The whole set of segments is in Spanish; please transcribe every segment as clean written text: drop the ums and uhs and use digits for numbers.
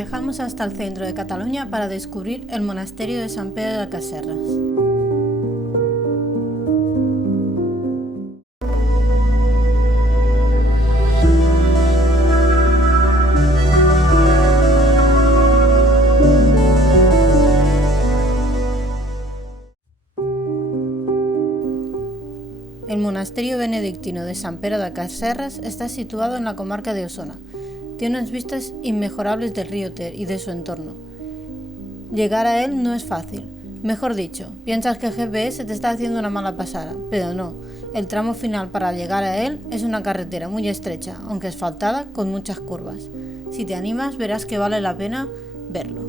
Viajamos hasta el centro de Cataluña para descubrir el monasterio de Sant Pere de Casserres. El monasterio benedictino de Sant Pere de Casserres está situado en la comarca de Osona. Tiene unas vistas inmejorables del río Ter y de su entorno. Llegar a él no es fácil. Mejor dicho, piensas que el GPS te está haciendo una mala pasada, pero no. El tramo final para llegar a él es una carretera muy estrecha, aunque asfaltada, con muchas curvas. Si te animas, verás que vale la pena verlo.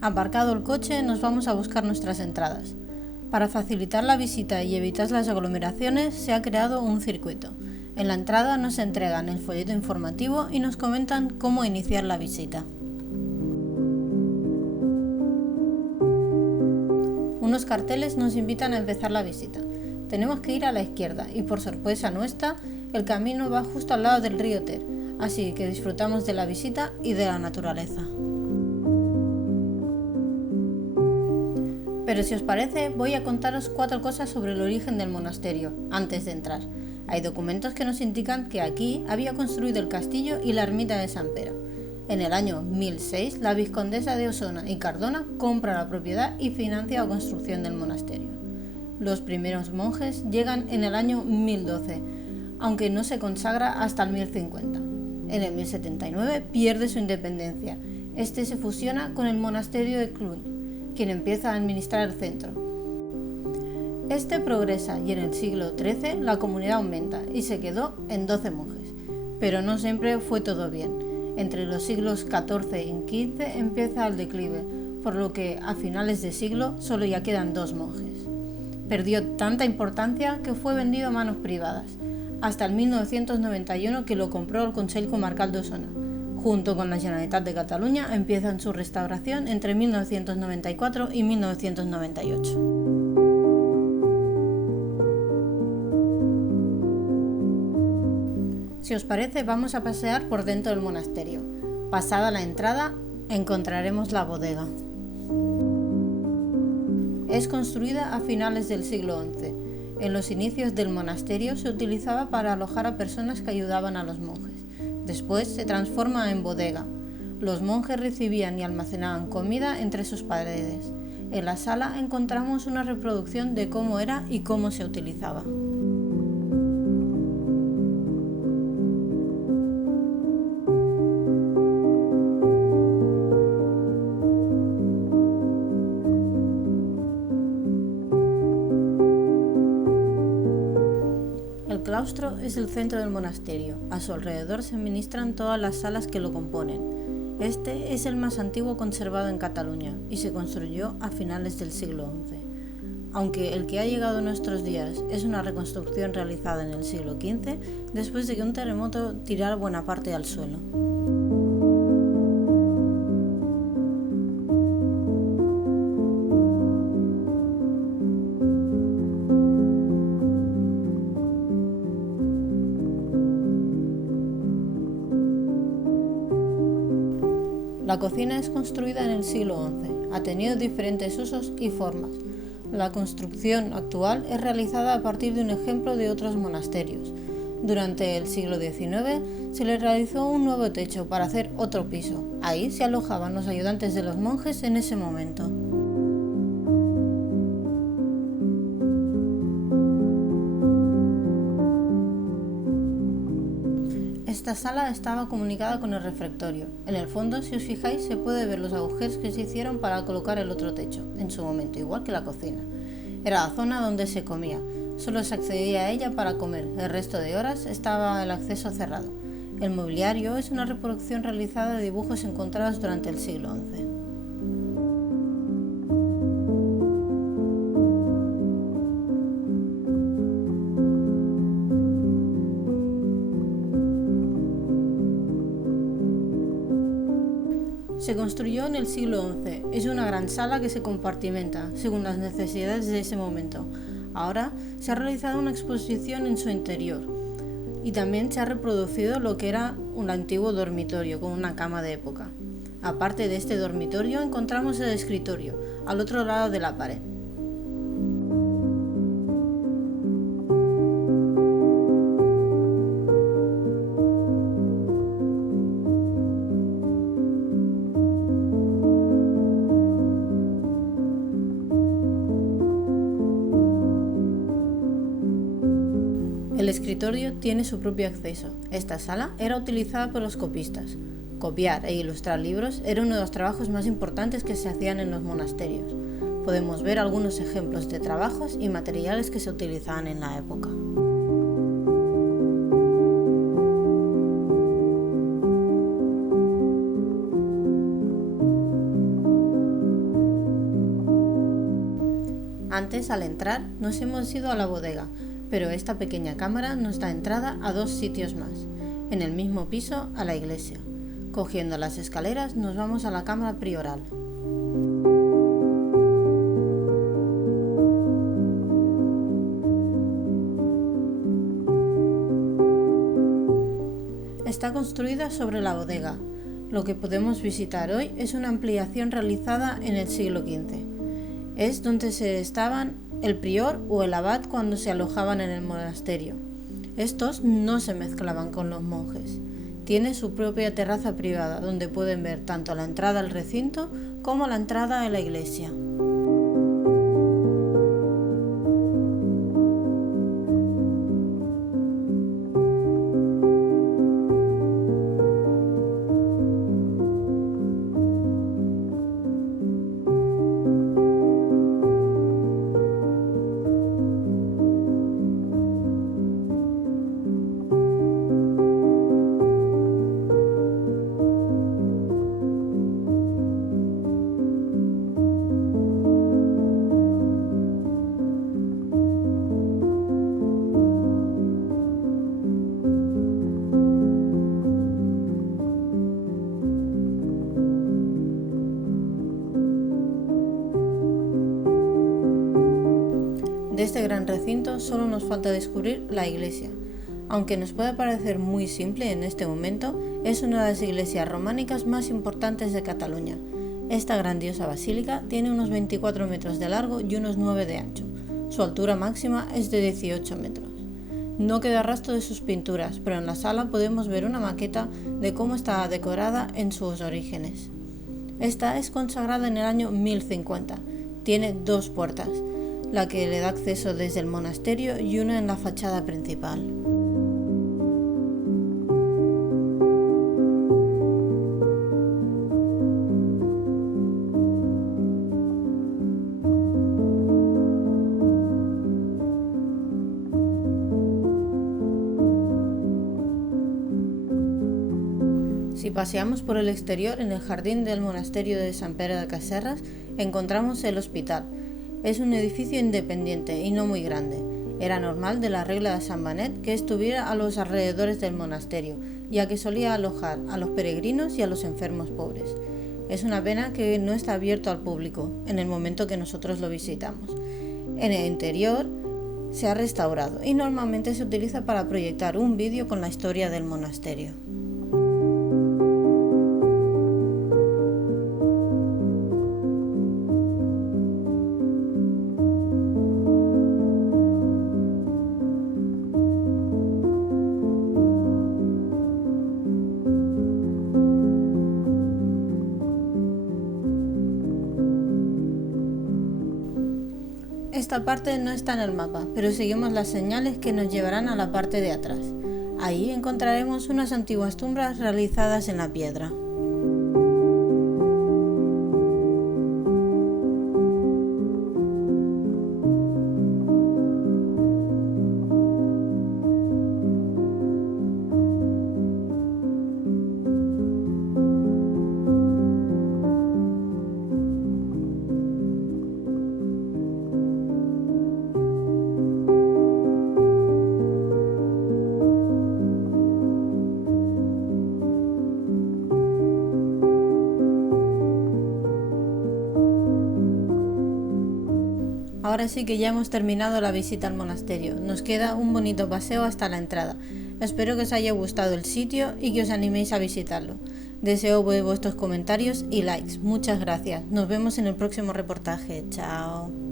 Aparcado el coche, nos vamos a buscar nuestras entradas. Para facilitar la visita y evitar las aglomeraciones, se ha creado un circuito. En la entrada nos entregan el folleto informativo y nos comentan cómo iniciar la visita. Unos carteles nos invitan a empezar la visita. Tenemos que ir a la izquierda y, por sorpresa nuestra, el camino va justo al lado del río Ter, así que disfrutamos de la visita y de la naturaleza. Pero si os parece, voy a contaros 4 cosas sobre el origen del monasterio, antes de entrar. Hay documentos que nos indican que aquí había construido el castillo y la ermita de Sant Pere. En el año 1006, la vizcondesa de Osona y Cardona compra la propiedad y financia la construcción del monasterio. Los primeros monjes llegan en el año 1012, aunque no se consagra hasta el 1050. En el 1079 pierde su independencia. Este se fusiona con el monasterio de Cluny, quien empieza a administrar el centro. Este progresa y en el siglo XIII la comunidad aumenta y se quedó en 12 monjes, pero no siempre fue todo bien. Entre los siglos XIV y XV empieza el declive, por lo que a finales de siglo solo ya quedan 2 monjes. Perdió tanta importancia que fue vendido a manos privadas, hasta el 1991 que lo compró el Consell Comarcal de Osona. Junto con la Generalitat de Cataluña empiezan su restauración entre 1994 y 1998. Si os parece, vamos a pasear por dentro del monasterio. Pasada la entrada, encontraremos la bodega. Es construida a finales del siglo XI. En los inicios del monasterio se utilizaba para alojar a personas que ayudaban a los monjes. Después se transforma en bodega. Los monjes recibían y almacenaban comida entre sus paredes. En la sala encontramos una reproducción de cómo era y cómo se utilizaba. El claustro es el centro del monasterio. A su alrededor se administran todas las salas que lo componen. Este es el más antiguo conservado en Cataluña y se construyó a finales del siglo XI. Aunque el que ha llegado a nuestros días es una reconstrucción realizada en el siglo XV, después de que un terremoto tirara buena parte al suelo. La cocina es construida en el siglo XI, ha tenido diferentes usos y formas. La construcción actual es realizada a partir de un ejemplo de otros monasterios. Durante el siglo XIX se le realizó un nuevo techo para hacer otro piso. Ahí se alojaban los ayudantes de los monjes en ese momento. Esta sala estaba comunicada con el refectorio. En el fondo, si os fijáis, se puede ver los agujeros que se hicieron para colocar el otro techo, en su momento, igual que la cocina. Era la zona donde se comía. Solo se accedía a ella para comer. El resto de horas estaba el acceso cerrado. El mobiliario es una reproducción realizada de dibujos encontrados durante el siglo XI. Se construyó en el siglo XI. Es una gran sala que se compartimenta según las necesidades de ese momento. Ahora se ha realizado una exposición en su interior y también se ha reproducido lo que era un antiguo dormitorio con una cama de época. Aparte de este dormitorio encontramos el escritorio, al otro lado de la pared. El escritorio tiene su propio acceso. Esta sala era utilizada por los copistas. Copiar e ilustrar libros era uno de los trabajos más importantes que se hacían en los monasterios. Podemos ver algunos ejemplos de trabajos y materiales que se utilizaban en la época. Antes, al entrar, nos hemos ido a la bodega, pero esta pequeña cámara nos da entrada a 2 sitios más. En el mismo piso, a la iglesia. Cogiendo las escaleras, nos vamos a la cámara prioral. Está construida sobre la bodega. Lo que podemos visitar hoy es una ampliación realizada en el siglo XV. Es donde se estaban el prior o el abad cuando se alojaban en el monasterio. Estos no se mezclaban con los monjes. Tiene su propia terraza privada donde pueden ver tanto la entrada al recinto como la entrada a la iglesia. De este gran recinto solo nos falta descubrir la iglesia. Aunque nos pueda parecer muy simple en este momento, es una de las iglesias románicas más importantes de Cataluña. Esta grandiosa basílica tiene unos 24 metros de largo y unos 9 de ancho. Su altura máxima es de 18 metros. No queda rastro de sus pinturas, pero en la sala podemos ver una maqueta de cómo estaba decorada en sus orígenes. Esta es consagrada en el año 1050. Tiene 2 puertas, la que le da acceso desde el monasterio y una en la fachada principal. Si paseamos por el exterior, en el jardín del monasterio de Sant Pere de Casserres, encontramos el hospital. Es un edificio independiente y no muy grande. Era normal de la regla de San Benet que estuviera a los alrededores del monasterio, ya que solía alojar a los peregrinos y a los enfermos pobres. Es una pena que no está abierto al público en el momento que nosotros lo visitamos. En el interior se ha restaurado y normalmente se utiliza para proyectar un vídeo con la historia del monasterio. Esta parte no está en el mapa, pero seguimos las señales que nos llevarán a la parte de atrás. Ahí encontraremos unas antiguas tumbas realizadas en la piedra. Ahora sí que ya hemos terminado la visita al monasterio. Nos queda un bonito paseo hasta la entrada. Espero que os haya gustado el sitio y que os animéis a visitarlo. Deseo vuestros comentarios y likes. Muchas gracias. Nos vemos en el próximo reportaje. Chao.